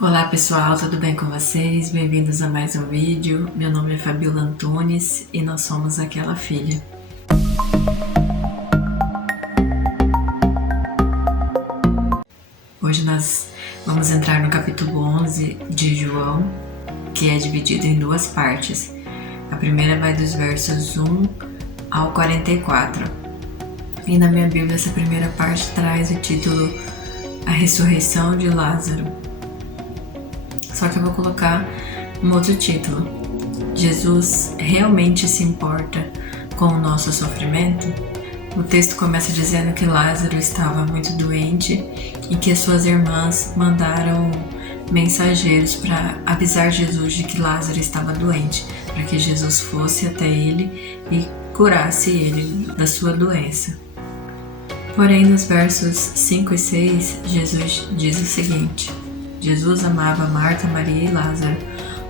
Olá pessoal, tudo bem com vocês? Bem-vindos a mais um vídeo. Meu nome é Fabiola Antunes e nós somos Aquela Filha. Hoje nós vamos entrar no capítulo 11 de João, que é dividido em duas partes. A primeira vai dos versos 1 ao 44. E na minha Bíblia essa primeira parte traz o título A Ressurreição de Lázaro. Só que eu vou colocar um outro título. Jesus realmente se importa com o nosso sofrimento? O texto começa dizendo que Lázaro estava muito doente e que as suas irmãs mandaram mensageiros para avisar Jesus de que Lázaro estava doente, para que Jesus fosse até ele e curasse ele da sua doença. Porém, nos versos 5 e 6, Jesus diz o seguinte: Jesus amava Marta, Maria e Lázaro.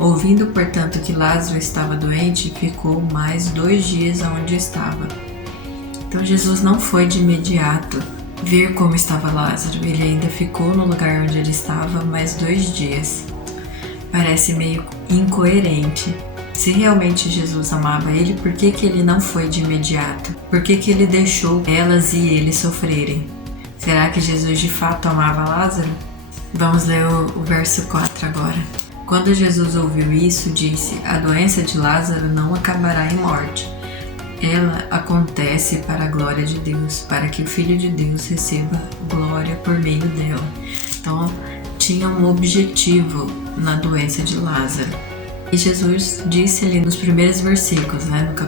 Ouvindo, portanto, que Lázaro estava doente, ficou mais 2 dias onde estava. Então Jesus não foi de imediato ver como estava Lázaro. Ele ainda ficou no lugar onde ele estava mais 2 dias. Parece meio incoerente. Se realmente Jesus amava ele, por que ele não foi de imediato? Por que ele deixou elas e ele sofrerem? Será que Jesus de fato amava Lázaro? Vamos ler o verso 4 agora. Quando Jesus ouviu isso, disse: a doença de Lázaro não acabará em morte. Ela acontece para a glória de Deus, para que o Filho de Deus receba glória por meio dela. Então, tinha um objetivo na doença de Lázaro. E Jesus disse ali nos primeiros versículos,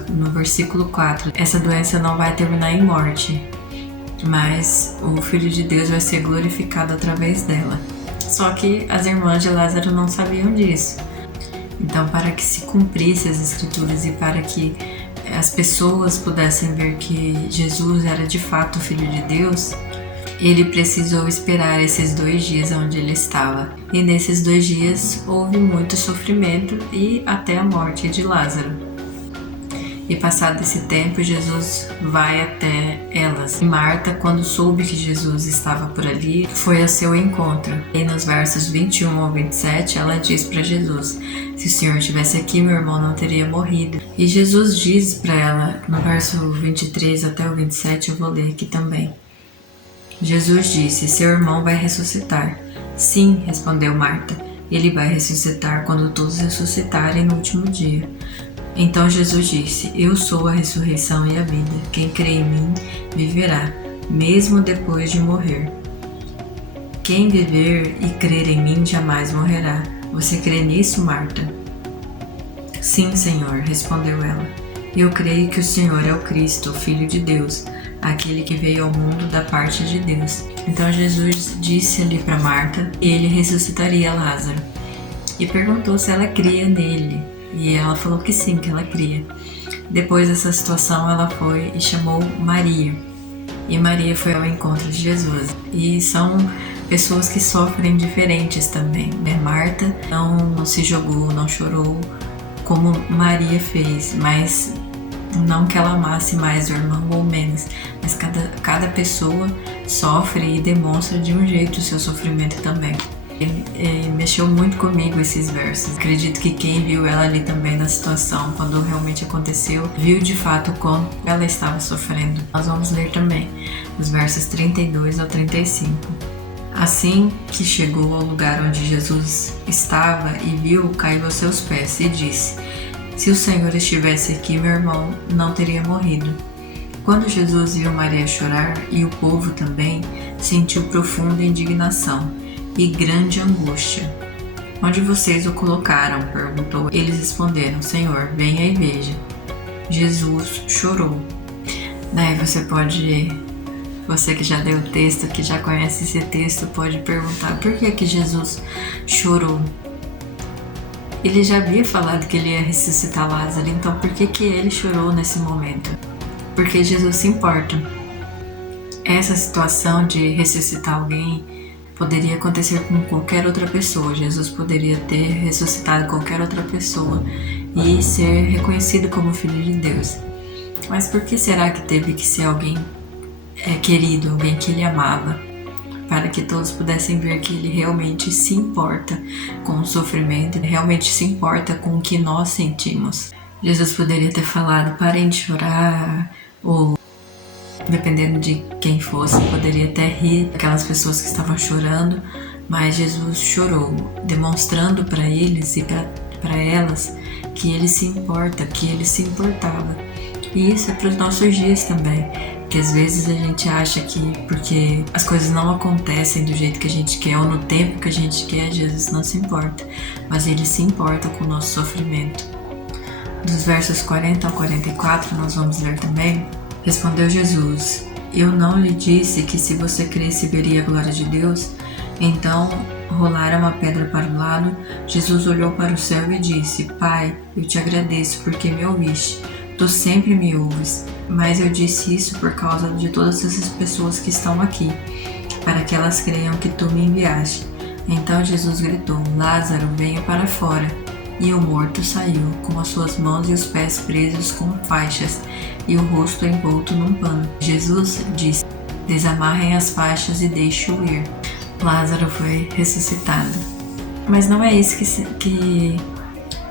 no versículo 4, essa doença não vai terminar em morte, mas o Filho de Deus vai ser glorificado através dela. Só que as irmãs de Lázaro não sabiam disso. Então, para que se cumprisse as Escrituras e para que as pessoas pudessem ver que Jesus era de fato o Filho de Deus, ele precisou esperar esses 2 dias onde ele estava. E nesses 2 dias houve muito sofrimento e até a morte de Lázaro. E passado esse tempo, Jesus vai até elas. E Marta, quando soube que Jesus estava por ali, foi ao seu encontro. E nos versos 21 ao 27, ela diz para Jesus: se o Senhor estivesse aqui, meu irmão não teria morrido. E Jesus diz para ela, no verso 23 até o 27, eu vou ler aqui também. Jesus disse: seu irmão vai ressuscitar. Sim, respondeu Marta, ele vai ressuscitar quando todos ressuscitarem no último dia. Então Jesus disse: eu sou a ressurreição e a vida. Quem crê em mim viverá, mesmo depois de morrer. Quem viver e crer em mim jamais morrerá. Você crê nisso, Marta? Sim, Senhor, respondeu ela. Eu creio que o Senhor é o Cristo, o Filho de Deus, aquele que veio ao mundo da parte de Deus. Então Jesus disse ali para Marta que ele ressuscitaria Lázaro e perguntou se ela cria nele. E ela falou que sim, que ela cria. Depois dessa situação, ela foi e chamou Maria. E Maria foi ao encontro de Jesus. E são pessoas que sofrem diferentes também, né? Marta não se jogou, não chorou como Maria fez, mas não que ela amasse mais o irmão ou menos, mas cada pessoa sofre e demonstra de um jeito o seu sofrimento também. Mexeu muito comigo esses versos. Acredito que quem viu ela ali também na situação, quando realmente aconteceu, viu de fato como ela estava sofrendo. Nós vamos ler também os versos 32 ao 35. Assim que chegou ao lugar onde Jesus estava e viu, caiu aos seus pés e disse: se o Senhor estivesse aqui, meu irmão não teria morrido. Quando Jesus viu Maria chorar e o povo também, sentiu profunda indignação e grande angústia. Onde vocês o colocaram? Perguntou. Eles responderam: Senhor, venha e veja. Jesus chorou. Daí você que já leu o texto, que já conhece esse texto, pode perguntar: por que Jesus chorou? Ele já havia falado que ele ia ressuscitar Lázaro, então por que ele chorou nesse momento? Porque Jesus se importa. Essa situação de ressuscitar alguém poderia acontecer com qualquer outra pessoa. Jesus poderia ter ressuscitado qualquer outra pessoa e ser reconhecido como Filho de Deus. Mas por que será que teve que ser alguém querido, alguém que ele amava, para que todos pudessem ver que Ele realmente se importa com o sofrimento, realmente se importa com o que nós sentimos. Jesus poderia ter falado, parem de chorar, ou dependendo de quem fosse, poderia até rir aquelas pessoas que estavam chorando, mas Jesus chorou, demonstrando para eles e para elas que Ele se importa, que Ele se importava. E isso é para os nossos dias também, que às vezes a gente acha que porque as coisas não acontecem do jeito que a gente quer ou no tempo que a gente quer, Jesus não se importa, mas Ele se importa com o nosso sofrimento. Dos versos 40 ao 44 nós vamos ler também. Respondeu Jesus: Eu não lhe disse que se você cresce veria a glória de Deus? Então rolaram uma pedra para o lado. Jesus olhou para o céu e disse: Pai, eu te agradeço porque me ouviste. Tu sempre me ouves, mas eu disse isso por causa de todas essas pessoas que estão aqui, para que elas creiam que tu me enviaste. Então Jesus gritou: Lázaro, venha para fora. E o morto saiu, com as suas mãos e os pés presos com faixas e o rosto envolto num pano. Jesus disse: Desamarrem as faixas e deixe-o ir. Lázaro foi ressuscitado. Mas não é isso que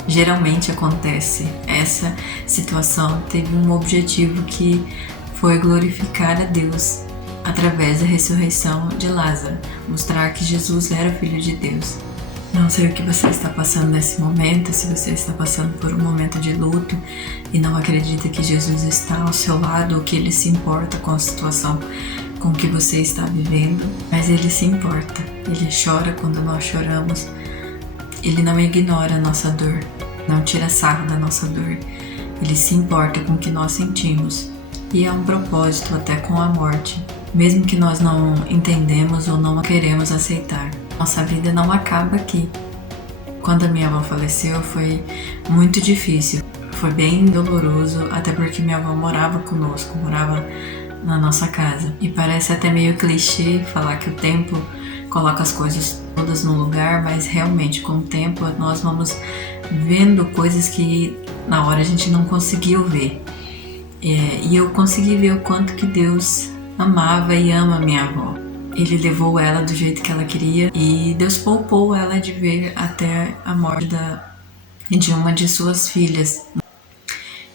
geralmente acontece. Essa situação teve um objetivo que foi glorificar a Deus através da ressurreição de Lázaro, mostrar que Jesus era o Filho de Deus. Não sei o que você está passando nesse momento, se você está passando por um momento de luto e não acredita que Jesus está ao seu lado ou que Ele se importa com a situação com que você está vivendo, mas Ele se importa. Ele chora quando nós choramos. Ele não ignora a nossa dor, não tira sarro da nossa dor. Ele se importa com o que nós sentimos e é um propósito até com a morte, mesmo que nós não entendemos ou não queremos aceitar. Nossa vida não acaba aqui. Quando a minha avó faleceu foi muito difícil, foi bem doloroso, até porque minha avó morava conosco, morava na nossa casa. E parece até meio clichê falar que o tempo coloca as coisas todas no lugar, mas realmente com o tempo nós vamos vendo coisas que na hora a gente não conseguiu ver. E eu consegui ver o quanto que Deus amava e ama minha avó. Ele levou ela do jeito que ela queria e Deus poupou ela de ver até a morte de uma de suas filhas.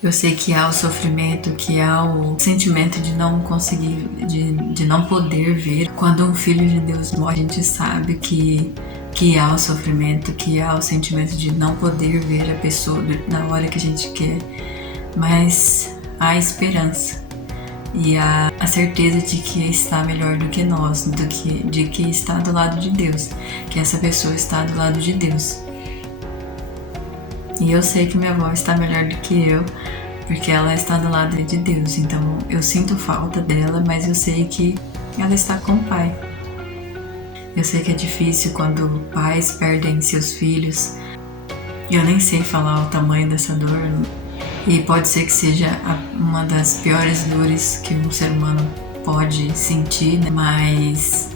Eu sei que há o sofrimento, que há o sentimento de não conseguir, de não poder ver. Quando um filho de Deus morre, a gente sabe que há o sofrimento, que há o sentimento de não poder ver a pessoa na hora que a gente quer. Mas há esperança. E a certeza de que está melhor do que nós, de que está do lado de Deus, que essa pessoa está do lado de Deus. E eu sei que minha avó está melhor do que eu, porque ela está do lado de Deus. Então eu sinto falta dela, mas eu sei que ela está com o Pai. Eu sei que é difícil quando pais perdem seus filhos. Eu nem sei falar o tamanho dessa dor. E pode ser que seja uma das piores dores que um ser humano pode sentir, né? Mas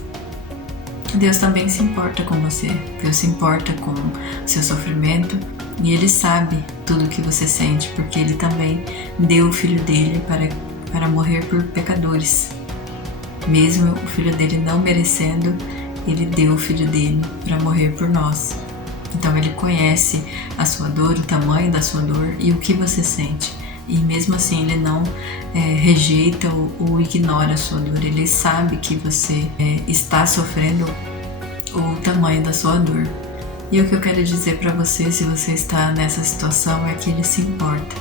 Deus também se importa com você. Deus se importa com o seu sofrimento e Ele sabe tudo o que você sente, porque Ele também deu o Filho dele para morrer por pecadores. Mesmo o Filho dele não merecendo, Ele deu o Filho dele para morrer por nós. Então Ele conhece a sua dor, o tamanho da sua dor e o que você sente. E mesmo assim Ele não rejeita ou ignora a sua dor. Ele sabe que você está sofrendo o tamanho da sua dor. E o que eu quero dizer para você, se você está nessa situação, é que Ele se importa.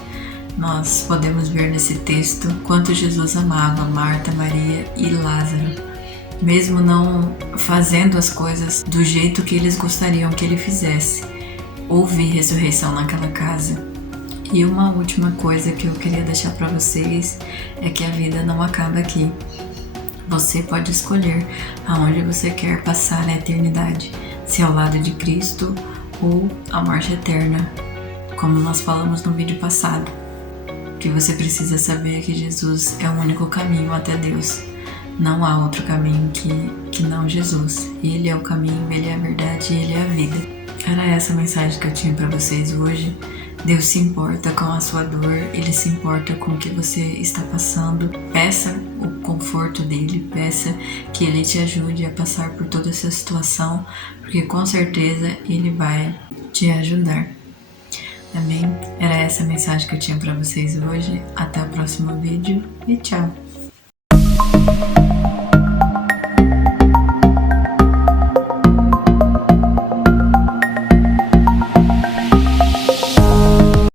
Nós podemos ver nesse texto quanto Jesus amava Marta, Maria e Lázaro. Mesmo não fazendo as coisas do jeito que eles gostariam que Ele fizesse. Houve ressurreição naquela casa. E uma última coisa que eu queria deixar para vocês é que a vida não acaba aqui. Você pode escolher aonde você quer passar a eternidade, se ao lado de Cristo ou a morte eterna, como nós falamos no vídeo passado. O que você precisa saber é que Jesus é o único caminho até Deus. Não há outro caminho que não Jesus. Ele é o caminho, Ele é a verdade e Ele é a vida. Era essa a mensagem que eu tinha para vocês hoje. Deus se importa com a sua dor, Ele se importa com o que você está passando. Peça o conforto dEle, peça que Ele te ajude a passar por toda essa situação, porque com certeza Ele vai te ajudar. Amém? Era essa a mensagem que eu tinha para vocês hoje. Até o próximo vídeo e tchau!